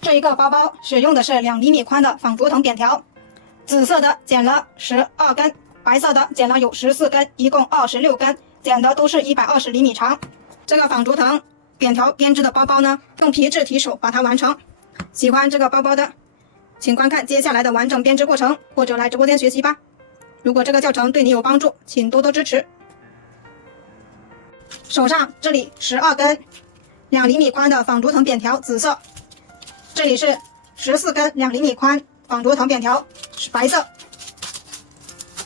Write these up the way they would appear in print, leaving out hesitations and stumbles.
这一个包包使用的是2厘米宽的仿竹藤扁条，紫色的剪了12根，白色的剪了有14根，一共26根，剪的都是120厘米长。这个仿竹藤扁条编织的包包呢，用皮质提手把它完成。喜欢这个包包的，请观看接下来的完整编织过程，或者来直播间学习吧。如果这个教程对你有帮助，请多多支持。手上这里12根2厘米宽的仿竹藤扁条，紫色。这里是14根2厘米宽仿竹藤扁条，是白色。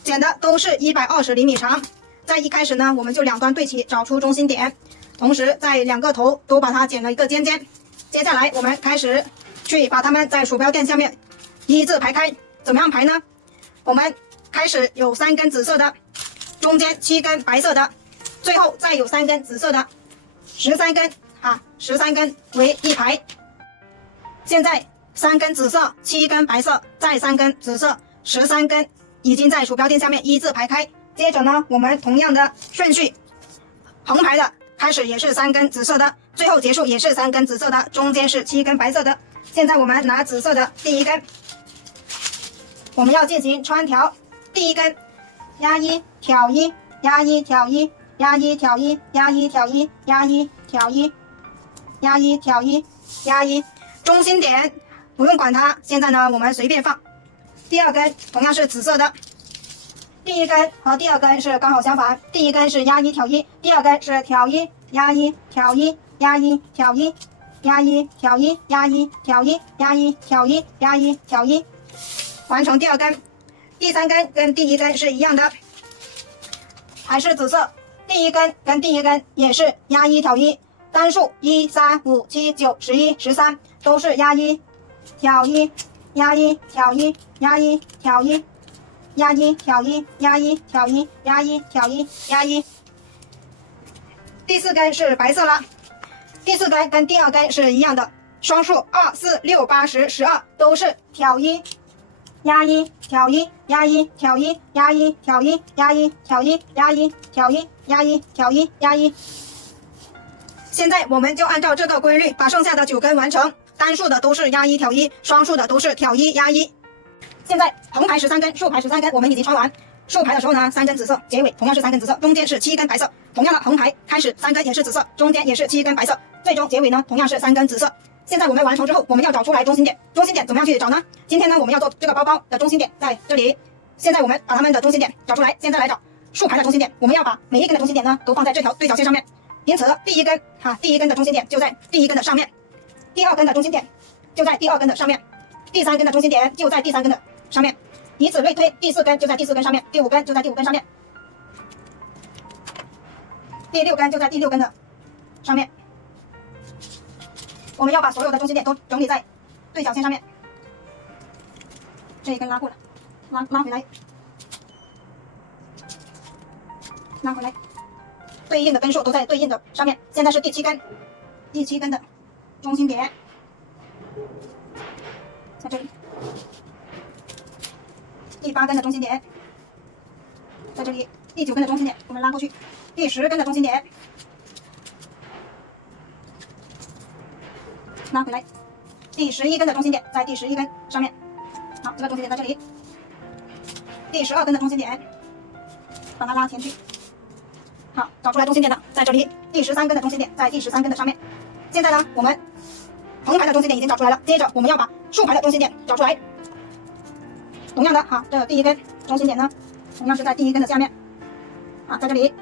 剪的都是120厘米长。在一开始呢，我们就两端对齐，找出中心点，同时在2个头都把它剪了一个尖尖。接下来我们开始去把它们在鼠标垫下面一字排开。怎么样排呢？我们开始有3根紫色的，中间7根白色的，最后再有3根紫色的，13根13根为一排。现在3根紫色，7根白色，再3根紫色，13根已经在鼠标垫下面一字排开。接着呢，我们同样的顺序，横排的开始也是3根紫色的，最后结束也是3根紫色的，中间是7根白色的。现在我们拿紫色的第1根，我们要进行穿条。第1根压1挑1，压1挑1，压1挑1，压1挑1，压1挑1，压1挑1，压1。中心点不用管它，现在呢我们随便放。第2根同样是紫色的，第1根和第2根是刚好相反，第1根是压1挑1，第2根是挑1压1挑1，压1挑1，压1挑1，压1挑1，压1挑1，压1挑1，完成第2根。第3根跟第1根是一样的，还是紫色。第1根跟第1根也是压1挑1，单数1、3、5、7、9、11、13都是压1挑1，压1挑1，压1挑1，压1挑1，压1挑1，压1挑1，压1。第4根是白色了，第4根跟第2根是一样的，双数2、4、6、8、10、12都是挑1，压1挑1，压1挑1，压1挑1，压1挑1，压1挑1，压1挑1，压1。现在我们就按照这个规律把剩下的9根完成，单数的都是压1挑1，双数的都是挑1压1。现在横排13根，竖排13根，我们已经穿完。竖排的时候呢，3根紫色，结尾同样是3根紫色，中间是7根白色。同样的横排，开始3根也是紫色，中间也是7根白色，最终结尾呢同样是3根紫色。现在我们完成之后，我们要找出来中心点。中心点怎么样去找呢？今天呢，我们要做这个包包的中心点在这里。现在我们把它们的中心点找出来。现在来找竖排的中心点，我们要把每一根的中心点呢都放在这条对角线上面。因此，第1根的中心点就在第1根的上面，第2根的中心点就在第2根的上面，第3根的中心点就在第3根的上面，以此类推，第4根就在第4根上面，第5根就在第5根上面，第6根就在第6根的上面。我们要把所有的中心点都整理在对角线上面。这一根拉过来，拉回来，拉回来，对应的根数都在对应的上面。现在是第7根，第7根的中心点在这里，第8根的中心点在这里，第9根的中心点我们拉过去，第10根的中心点拉回来，第11根的中心点在第11根上面。好，这个中心点在这里，第12根的中心点把它拉前去。好，找出来中心点了，在这里。第13根的中心点在第13根的上面。现在呢，我们横排的中心点已经找出来了，接着我们要把竖排的中心点找出来。同样的，这第1根中心点呢，同样是在第1根的下面。在这里。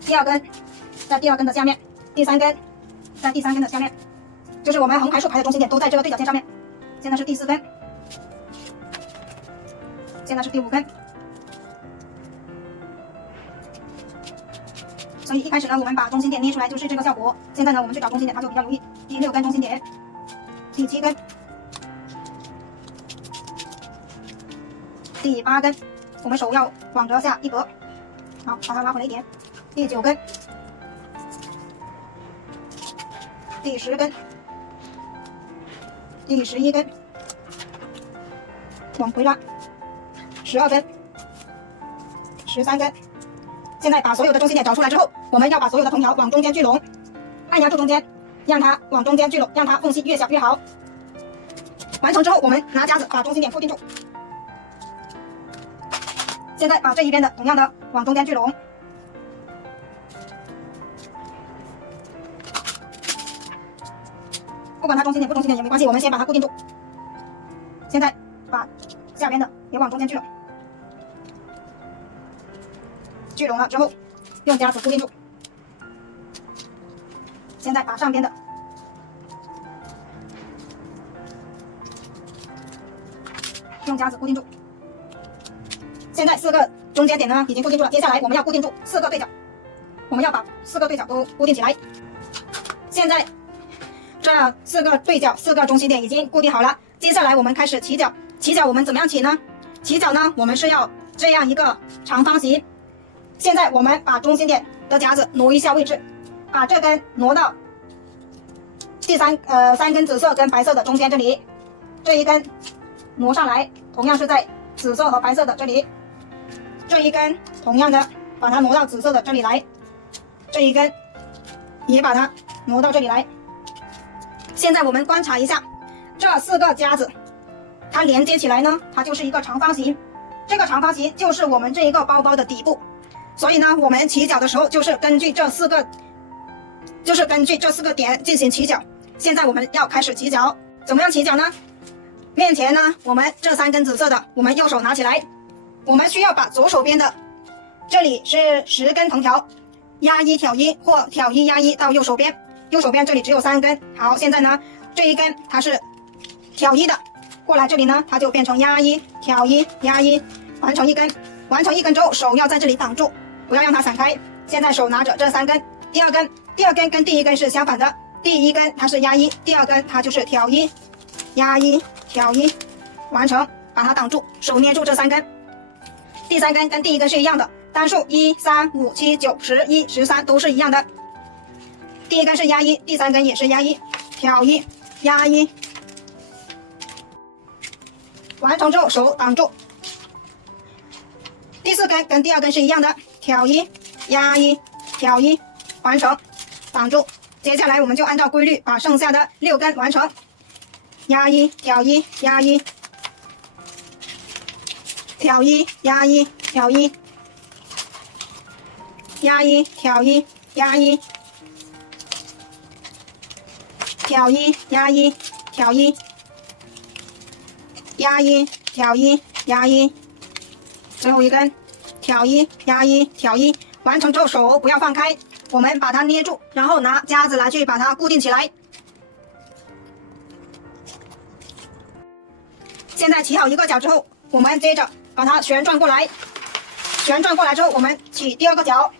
第2根在第2根的下面，第3根在第3根的下面。就是我们横排竖排的中心点都在这个对角线上面。现在是第4根，现在是第5根。所以一开始呢，我们把中心点捏出来就是这个效果。现在呢，我们去找中心点，它就比较容易。第6根中心点，第7根，第8根，我们手要往着下一格，好，把它拉回来一点。第9根，第10根，第11根，往回拉，12根，13根。现在把所有的中心点找出来之后，我们要把所有的藤条往中间聚拢，按压住中间，让它往中间聚拢，让它缝隙越小越好。完成之后，我们拿夹子把中心点固定住。现在把这一边的同样的往中间聚拢。不管它中心点不中心点也没关系，我们先把它固定住。现在把下边的也往中间聚拢。聚拢了之后，用夹子固定住。现在把上边的用夹子固定住。现在4个中间点呢已经固定住了，接下来我们要固定住4个对角，我们要把4个对角都固定起来。现在这4个对角、4个中心点已经固定好了，接下来我们开始起角。起角我们怎么样起呢？起角呢，我们是要这样一个长方形。现在我们把中心点的夹子挪一下位置，把这根挪到第3根紫色跟白色的中间这里，这一根挪上来，同样是在紫色和白色的这里，这一根同样的把它挪到紫色的这里来，这一根也把它挪到这里来。现在我们观察一下这4个夹子，它连接起来呢，它就是一个长方形，这个长方形就是我们这一个包包的底部。所以呢，我们起角的时候就是根据这4个点进行起角。现在我们要开始起角，怎么样起角呢？面前呢，我们这3根紫色的，我们右手拿起来，我们需要把左手边的这里是10根藤条，压1挑1或挑1压1到右手边，右手边这里只有3根。好，现在呢，这一根它是挑1的，过来这里呢，它就变成压1挑1压1，完成一根。完成一根之后，手要在这里挡住，不要让它散开。现在手拿着这3根，第二根跟第一根是相反的，第一根它是压1，第二根它就是挑1压1挑1，完成，把它挡住，手捏住这3根。第3根跟第一根是一样的，单数1、3、5、7、9、11、13都是一样的。第一根是压1，第3根也是压1，挑1压1，完成之后手挡住。第4根跟第2根是一样的，挑1压1挑1，完成，挡住。接下来我们就按照规律把剩下的6根完成，压1挑1压1挑1压1挑1压1挑1压1挑1压1挑1压1挑1压1，最后一根挑1压1挑1，完成之后手不要放开，我们把它捏住，然后拿夹子来去把它固定起来。现在起好一个角之后，我们接着把它旋转过来，旋转过来之后，我们起第2个角。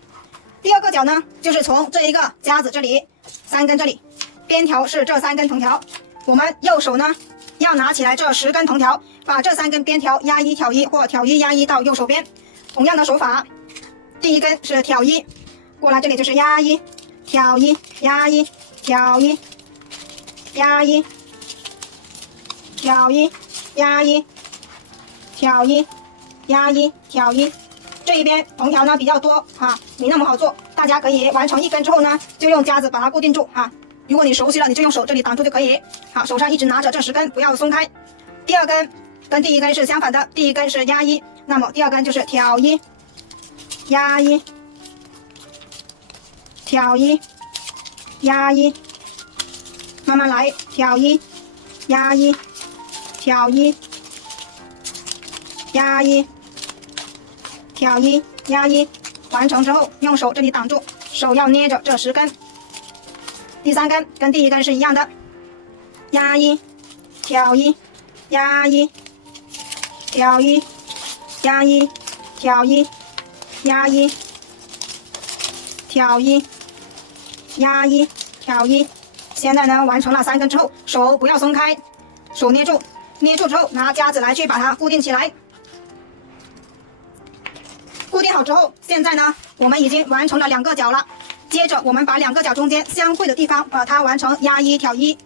第2个角呢，就是从这一个夹子这里3根这里，边条是这3根藤条，我们右手呢要拿起来这10根藤条，把这3根边条压1挑1或挑1压1到右手边。同样的手法，第一根是挑1，过来这里就是压1挑1压1挑1压1挑1压1挑1压1挑1。这一边藤条呢比较多啊，没那么好做，大家可以完成1根之后呢，就用夹子把它固定住啊。如果你熟悉了，你就用手这里挡住就可以。好，手上一直拿着这10根，不要松开。第2根跟第一根是相反的，第一根是压1，那么第2根就是挑1压1挑1压1，慢慢来，挑1压1挑1压1挑1压1，完成之后用手这里挡住，手要捏着这10根。第3根跟第一根是一样的，压1挑1压1挑1压1挑1压1挑1压1挑1。现在呢，完成了3根之后，手不要松开，手捏住，捏住之后拿夹子来去把它固定起来。固定好之后，现在呢，我们已经完成了2个角了。接着我们把2个角中间相会的地方把它完成压1挑1。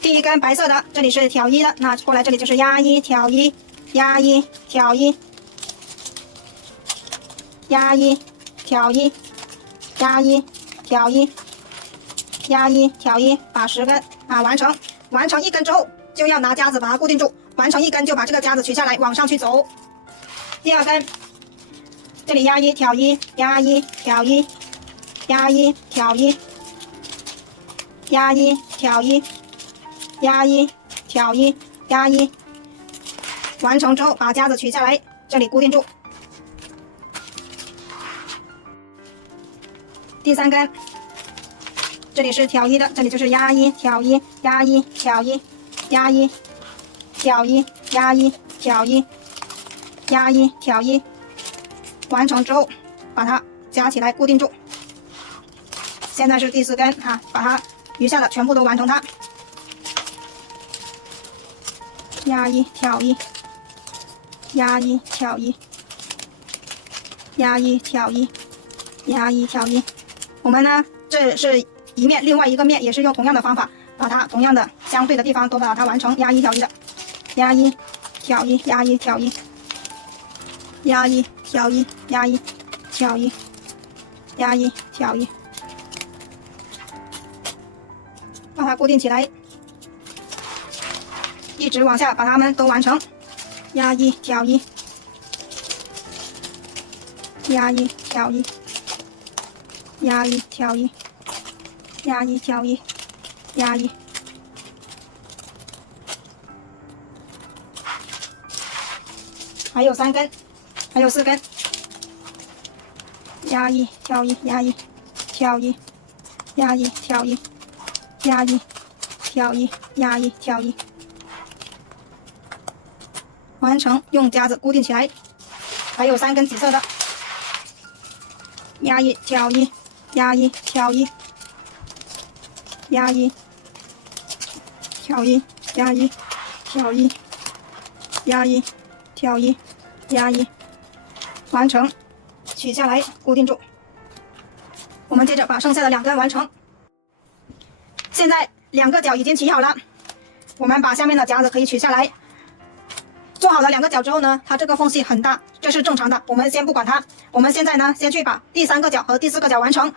第一根白色的，这里是挑1的，那过来这里就是压1挑1压1挑1压1挑1压1挑一，压一，挑一，把10根完成。完成1根之后，就要拿夹子把它固定住。完成1根就把这个夹子取下来，往上去走。第2根，这里压一，挑一，压一，挑一，压一，挑一，压一，挑一，压一，挑一，压一。完成之后，把夹子取下来，这里固定住。第3根，这里是挑一的，这里就是压一，挑一，压一，挑一，压一，挑一，压一，挑一，压一，挑一。完成之后，把它夹起来固定住。现在是第4根把它余下的全部都完成它。压一，挑一，压一，挑一，压一，挑一，压一，挑一。我们呢，这是一面，另外一个面也是用同样的方法，把它同样的相对的地方都把它完成。压一，挑一的，压一，挑一，压一，挑一，压一，挑一，压一，挑一，压一，挑一，把它固定起来，一直往下把它们都完成。压一，挑一，压一，挑一，压一，挑一，压一，挑一，压一。还有3根，还有4根。压一，挑一，压一，挑一，压一，挑一，压一，挑一，压一，挑一。完成，用夹子固定起来。还有3根紫色的。压一，挑一，压一，挑一，压一，挑一，压一，挑一，压一，挑一，压一。完成，取下来固定住。我们接着把剩下的2根完成。现在2个角已经起好了，我们把下面的夹子可以取下来。做好了2个角之后呢，它这个缝隙很大，这是正常的，我们先不管它。我们现在呢，先去把第3个角和第4个角完成，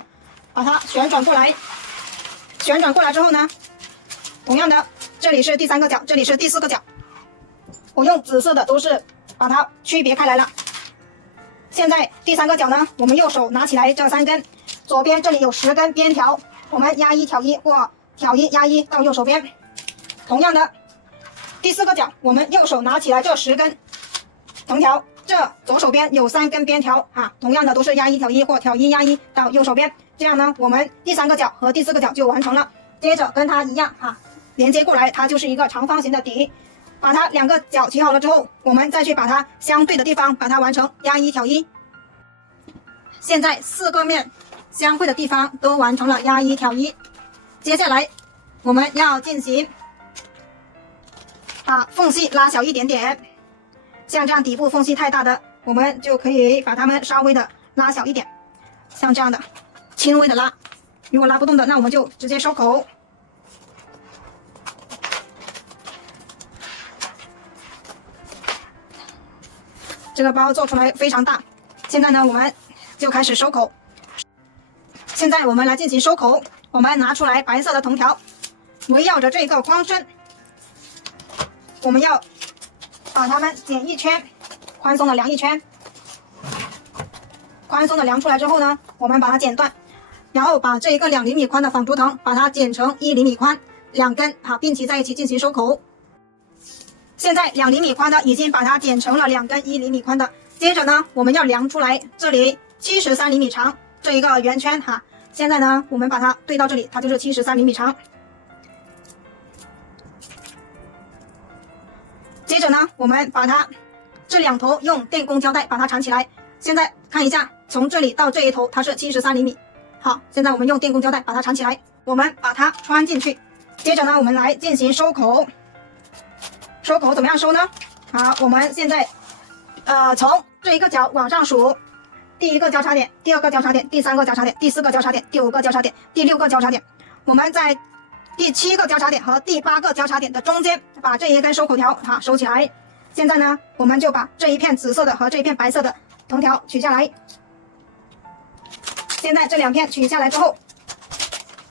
把它旋转过来。旋转过来之后呢，同样的，这里是第3个角，这里是第4个角。我用紫色的都是把它区别开来了。现在第3个角呢，我们右手拿起来这3根，左边这里有10根边条，我们压一，挑一或挑一，压一到右手边。同样的，第4个角，我们右手拿起来这10根藤条，这左手边有3根边条同样的都是压一，挑一或挑一，压一到右手边。这样呢，我们第3个角和第4个角就完成了。接着跟它一样连接过来，它就是一个长方形的底。把它2个角起好了之后，我们再去把它相对的地方把它完成，压一，挑一。现在4个面相会的地方都完成了，压一，挑一。接下来我们要进行把缝隙拉小一点点，像这样底部缝隙太大的，我们就可以把它们稍微的拉小一点，像这样的轻微的拉。如果拉不动的，那我们就直接收口。这个包做出来非常大，现在呢，我们就开始收口。现在我们来进行收口，我们拿出来白色的藤条，围绕着这个光身，我们要把它们剪一圈，宽松的量一圈。宽松的量出来之后呢，我们把它剪断，然后把这一个2厘米宽的纺竹藤，把它剪成1厘米宽，2根并齐在一起进行收口。现在2厘米宽的已经把它剪成了2根1厘米宽的。接着呢，我们要量出来这里73厘米长这一个圆圈现在呢，我们把它对到这里，它就是73厘米长。接着呢，我们把它这2头用电工胶带把它缠起来。现在看一下，从这里到这一头它是73厘米。好，现在我们用电工胶带把它缠起来，我们把它穿进去。接着呢，我们来进行收口。收口怎么样收呢？好，我们现在从这一个角往上数，第1个交叉点，第2个交叉点，第3个交叉点，第4个交叉点，第5个交叉点，第6个交叉点。我们在第7个交叉点和第8个交叉点的中间把这一根收口条收起来。现在呢，我们就把这一片紫色的和这一片白色的藤条取下来。现在这2片取下来之后，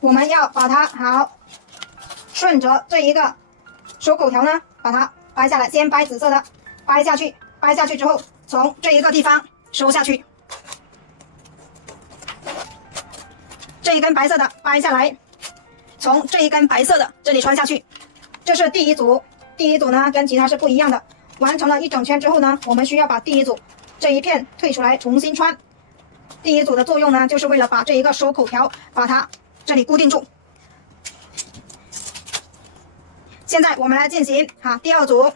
我们要把它好顺着这一个收口条呢，把它掰下来，先掰紫色的，掰下去，掰下去之后，从这一个地方收下去，这一根白色的掰下来，从这一根白色的这里穿下去。这是第一组，第一组呢跟其他是不一样的。完成了一整圈之后呢，我们需要把第一组这一片退出来重新穿。第一组的作用呢，就是为了把这一个收口条把它这里固定住。现在我们来进行第二组。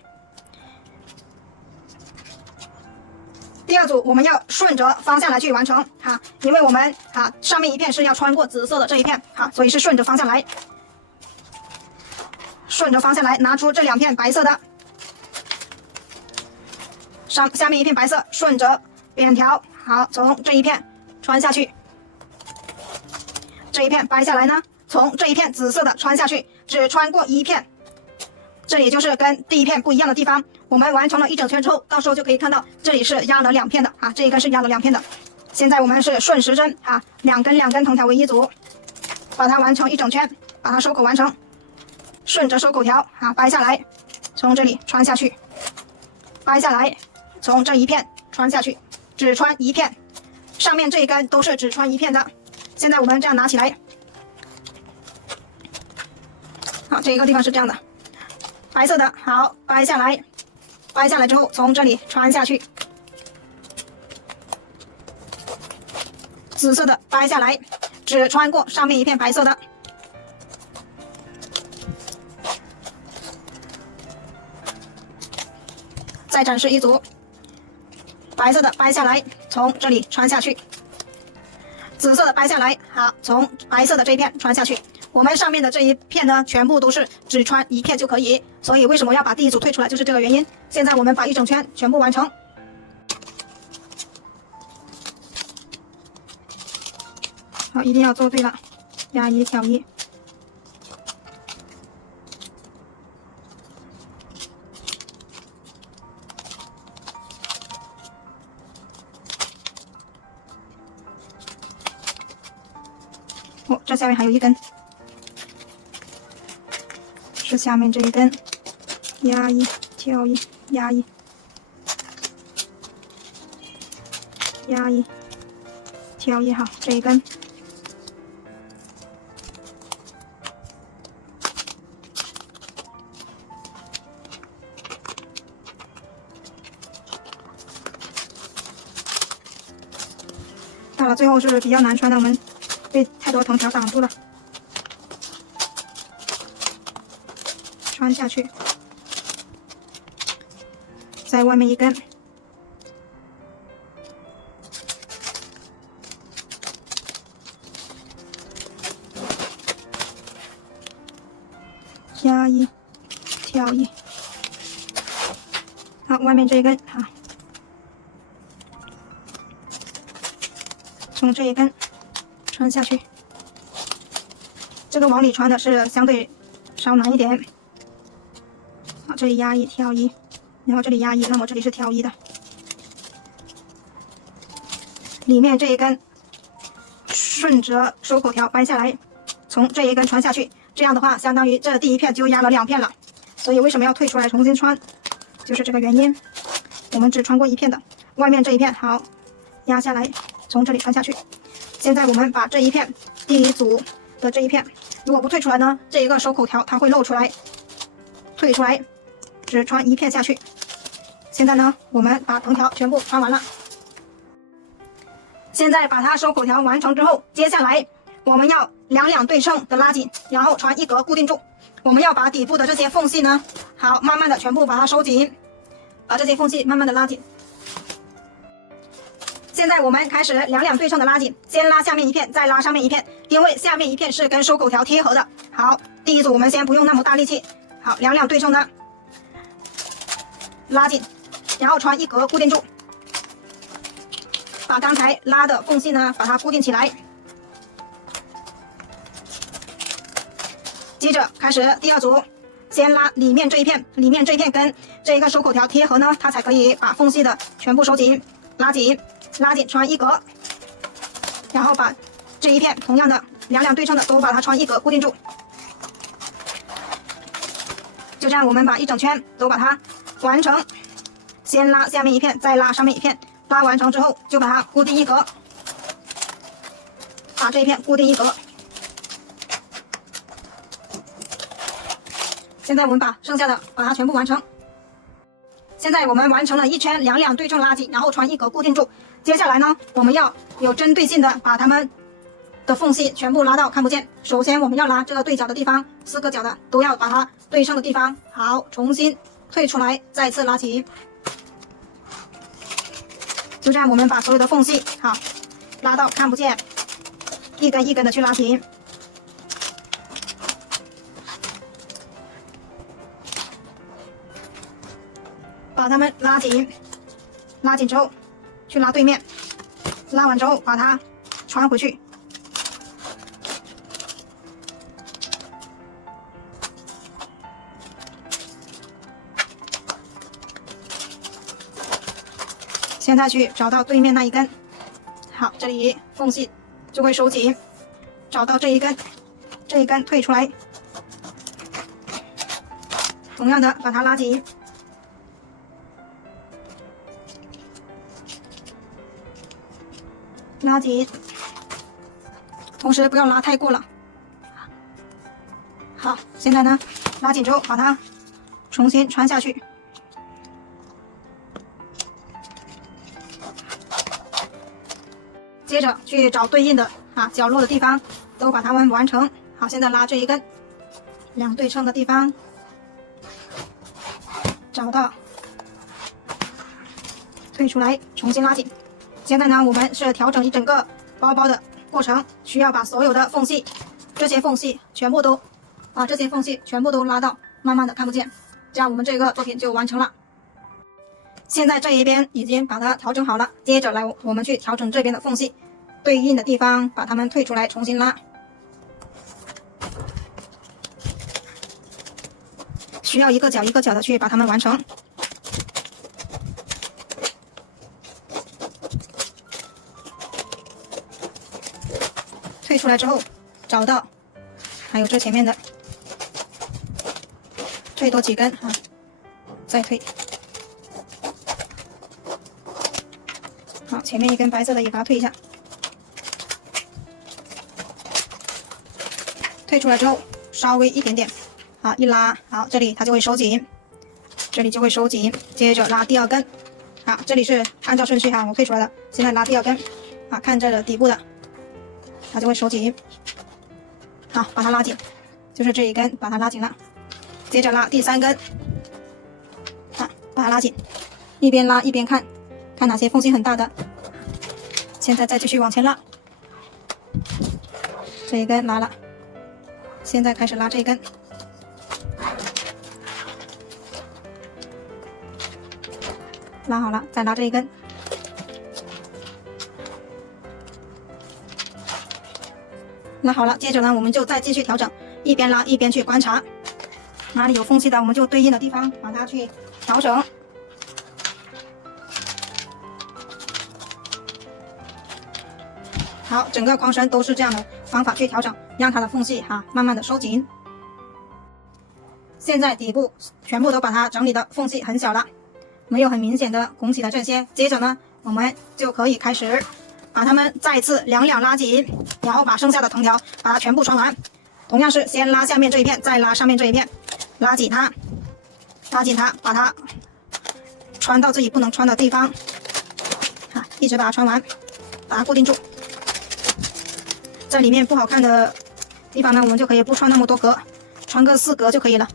第二组我们要顺着方向来去完成因为我们上面一片是要穿过紫色的这一片所以是顺着方向来。顺着方向来，拿出这两片白色的，下面一片白色，顺着扁条，好，从这一片穿下去。这一片掰下来呢，从这一片紫色的穿下去，只穿过一片。这里就是跟第一片不一样的地方。我们完成了一整圈之后，到时候就可以看到这里是压了两片的这一根是压了两片的。现在我们是顺时针两根藤条为一组，把它完成一整圈，把它收口完成。顺着收口条掰下来，从这里穿下去，掰下来，从这一片穿下去，只穿一片，上面这一根都是只穿一片的。现在我们这样拿起来，好，这一个地方是这样的，白色的好掰下来，掰下来之后从这里穿下去，紫色的掰下来，只穿过上面一片白色的。再展示一组，白色的掰下来，从这里穿下去，紫色的掰下来，好，从白色的这一片穿下去。我们上面的这一片呢，全部都是只穿一片就可以，所以为什么要把第一组退出来，就是这个原因。现在我们把一整圈全部完成。好，一定要做对了，压一挑一。这下面还有一根，是下面这一根，压一挑一，压一，压一挑一，好，这一根。到了最后是比较难穿的，我们被太多藤条挡住了，穿下去，在外面一根，压一挑一，好，外面这一根好，从这一根穿下去，这个往里穿的是相对稍难一点。好，这里压一挑一，然后这里压一，那么这里是挑一的。里面这一根顺着收口条掰下来，从这一根穿下去，这样的话相当于这第一片就压了两片了。所以为什么要退出来重新穿，就是这个原因。我们只穿过一片的，外面这一片好压下来，从这里穿下去。现在我们把这一片第一组的这一片，如果不退出来呢，这一个收口条它会露出来，退出来，只穿一片下去。现在呢，我们把藤条全部穿完了。现在把它收口条完成之后，接下来我们要两对称的拉紧，然后穿一格固定住。我们要把底部的这些缝隙呢，好，慢慢的全部把它收紧，把这些缝隙慢慢的拉紧。现在我们开始两对称的拉紧，先拉下面一片，再拉上面一片，因为下面一片是跟收口条贴合的。好，第一组我们先不用那么大力气，好，两对称的拉紧，然后穿一格固定住，把刚才拉的缝隙呢，把它固定起来。接着开始第二组，先拉里面这一片，里面这一片跟这一个收口条贴合呢，它才可以把缝隙的全部收紧，拉紧，拉紧，穿一格，然后把这一片同样的两两对称的都把它穿一格固定住。就这样，我们把一整圈都把它完成。先拉下面一片，再拉上面一片，拉完成之后就把它固定一格，把这一片固定一格。现在我们把剩下的把它全部完成。现在我们完成了一圈两两对称拉紧，然后穿一格固定住。接下来呢，我们要有针对性的把它们的缝隙全部拉到看不见。首先我们要拉这个对角的地方，4个角的都要把它对称的地方好重新退出来，再次拉起。就这样，我们把所有的缝隙好拉到看不见，一根一根的去拉紧。把它们拉紧，拉紧之后去拉对面，拉完之后把它穿回去。现在去找到对面那一根，好，这里缝隙就会收紧，找到这一根，这一根退出来，同样的把它拉紧，拉紧，同时不要拉太过了。好，现在呢，拉紧之后把它重新穿下去。接着去找对应的角落的地方，都把它们完成。好，现在拉这一根，两对称的地方，找到，退出来，重新拉紧。现在呢，我们是调整一整个包包的过程，需要把所有的缝隙，这些缝隙全部都拉到慢慢的看不见，这样我们这个作品就完成了。现在这一边已经把它调整好了，接着来我们去调整这边的缝隙，对应的地方把它们退出来，重新拉。需要一个角一个角的去把它们完成。退出来之后，找到，还有这前面的，退多几根再退。好，前面一根白色的也把它退一下。退出来之后，稍微一点点，好，一拉，好，这里它就会收紧，这里就会收紧。接着拉第二根，好，这里是按照顺序我退出来的，现在拉第二根，看这个底部的，它就会收紧。好，把它拉紧，就是这一根，把它拉紧了。接着拉第三根，把它拉紧，一边拉一边看哪些缝隙很大的。现在再继续往前拉，这一根拉了，现在开始拉这一根，拉好了，再拉这一根，拉好了。接着呢，我们就再继续调整，一边拉一边去观察，哪里有缝隙的，我们就对应的地方把它去调整。好，整个框身都是这样的方法去调整，让它的缝隙慢慢的收紧。现在底部全部都把它整理的缝隙很小了，没有很明显的拱起的这些。接着呢，我们就可以开始把它们再次两两拉紧，然后把剩下的藤条把它全部穿完。同样是先拉下面这一片，再拉上面这一片，拉紧它，拉紧它，把它穿到自己不能穿的地方，一直把它穿完，把它固定住。在里面不好看的地方呢，我们就可以不穿那么多格，穿个4格就可以了。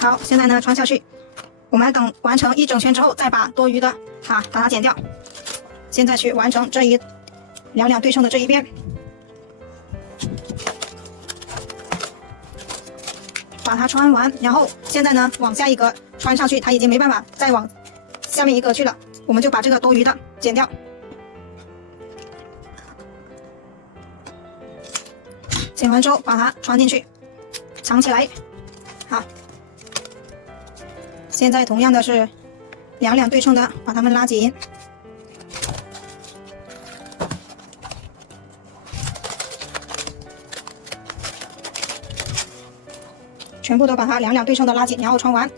好，现在呢穿下去，我们等完成一整圈之后，再把多余的把它剪掉。现在去完成这一两两对称的这一边，把它穿完，然后现在呢往下一格穿上去，它已经没办法再往下面一格去了，我们就把这个多余的剪掉。剪完之后把它穿进去，藏起来。好，现在同样的是两两对称的把它们拉紧，全部都把它两两对称的拉紧，然后穿完。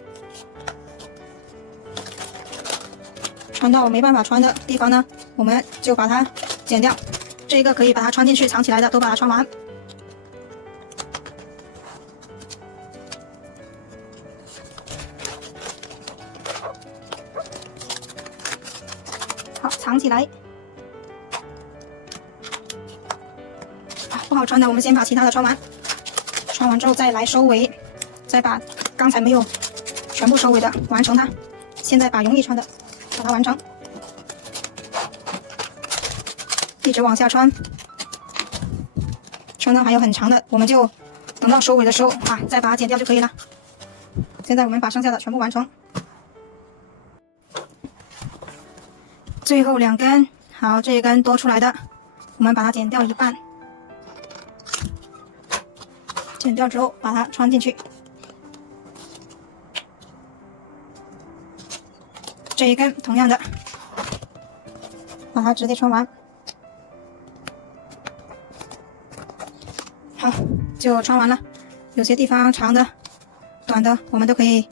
穿到没办法穿的地方呢，我们就把它剪掉。这个可以把它穿进去藏起来的，都把它穿完。好，藏起来。不好穿的，我们先把其他的穿完。穿完之后再来收尾，再把刚才没有全部收尾的完成它。现在把容易穿的把它完成，一直往下穿，穿到还有很长的，我们就等到收尾的时候再把它剪掉就可以了。现在我们把剩下的全部完成，最后2根，好，这一根多出来的，我们把它剪掉一半，剪掉之后把它穿进去。这一根同样的，把它直接穿完。好，就穿完了。有些地方长的、短的，我们都可以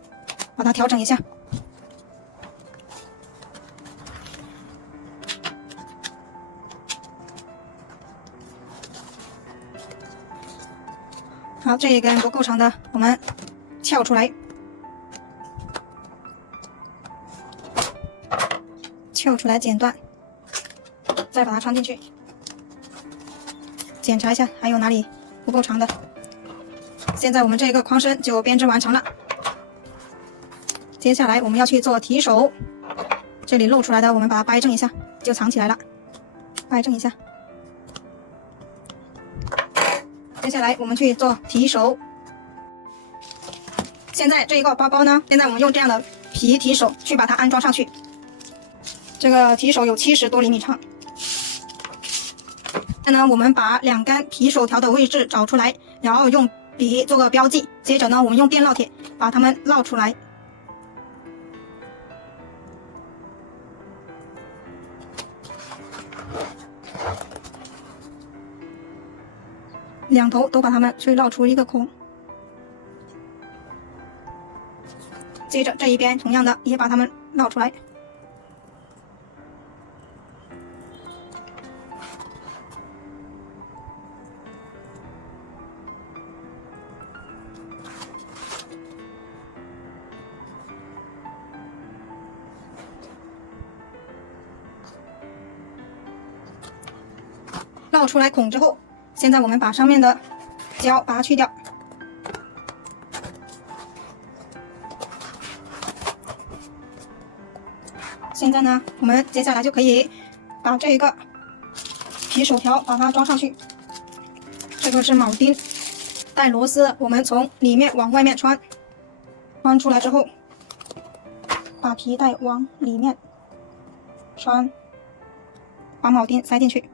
把它调整一下。好，这一根不够长的，我们翘出来。翘出来剪断，再把它穿进去，检查一下还有哪里不够长的。现在我们这个框身就编织完成了。接下来我们要去做提手，这里露出来的我们把它掰正一下，就藏起来了，掰正一下。接下来我们去做提手。现在这一个包包呢，现在我们用这样的皮提手去把它安装上去。这个提手有70多厘米长。现在呢，我们把2根皮手条的位置找出来，然后用笔做个标记。接着呢，我们用电烙铁把它们烙出来。2头都把它们去烙出一个孔。接着这一边同样的也把它们烙出来。烙出来孔之后，现在我们把上面的胶把它去掉。现在呢，我们接下来就可以把这一个皮手条把它装上去。这个是铆钉，带螺丝的，我们从里面往外面穿，穿出来之后，把皮带往里面穿，把铆钉塞进去。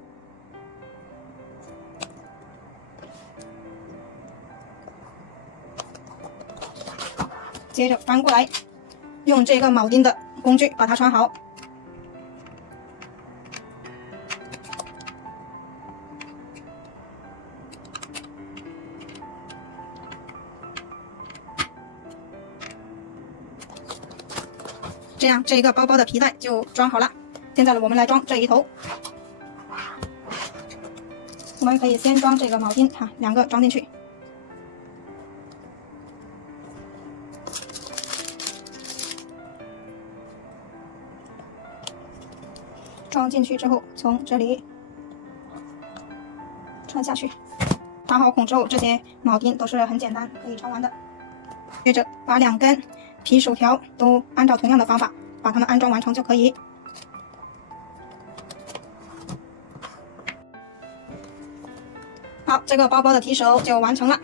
接着翻过来，用这个铆钉的工具把它穿好。这样这个包包的皮带就装好了。现在我们来装这一头。我们可以先装这个铆钉，2个装进去。装进去之后，从这里穿下去。打好孔之后，这些铆钉都是很简单可以穿完的。接着把2根皮手条都按照同样的方法把它们安装完成就可以。好，这个包包的提手就完成了。